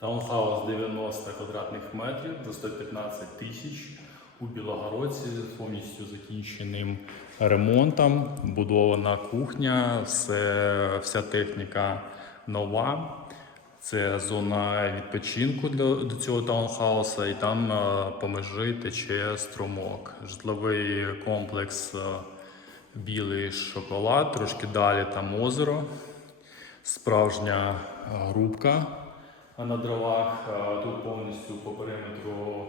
Таунхаус 90 квадратних метрів за 115 тисяч у Білогородці повністю закінченим ремонтом. Будована кухня, все, вся техніка нова. Це зона відпочинку для, до цього таунхауса, і там е, по межі тече струмок. Житловий комплекс е, білий шоколад, трошки далі там озеро, справжня е, грубка на дровах. Тут повністю по периметру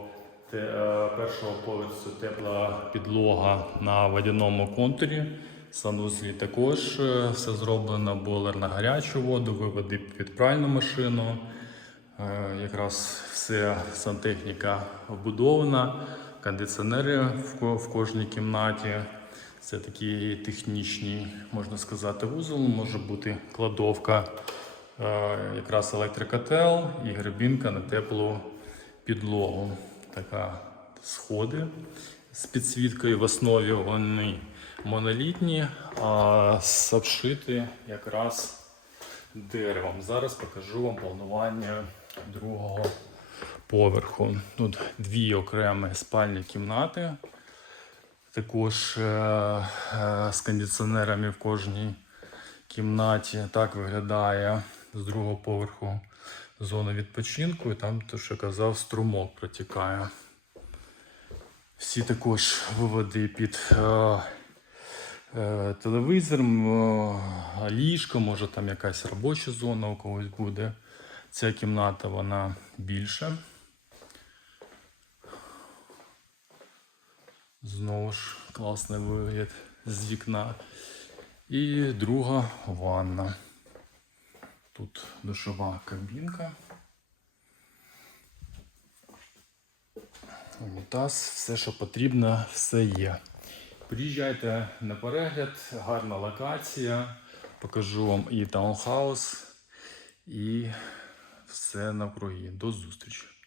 е, першого поверсу тепла підлога на водяному контурі. Санузлі також е, все зроблено, бойлер на гарячу воду, виводи під пральну машину. Е, Якраз все сантехніка вбудована, кондиціонери в, кожній кімнаті. Це такий технічний, можна сказати, вузол. Може бути кладовка, якраз електрокотел і гребінка на теплу підлогу. Така сходи з підсвіткою в основі вони монолітні, а обшиті якраз деревом. Зараз покажу вам планування другого поверху. Тут дві окремі спальні кімнати, також е, е, з кондиціонерами в кожній кімнаті. Так виглядає з другого поверху зона відпочинку, і там, то, що казав, струмок протікає. Всі також виводи під е, е, телевізор, м, е, ліжко, може там якась робоча зона у когось буде. Ця кімната вона більша. Знову ж класний вигляд з вікна. І друга ванна. Тут душова кабінка. Унітаз, все, що потрібно, все є. Приїжджайте на перегляд, гарна локація. Покажу вам і таунхаус, і все навкруги. До зустрічі!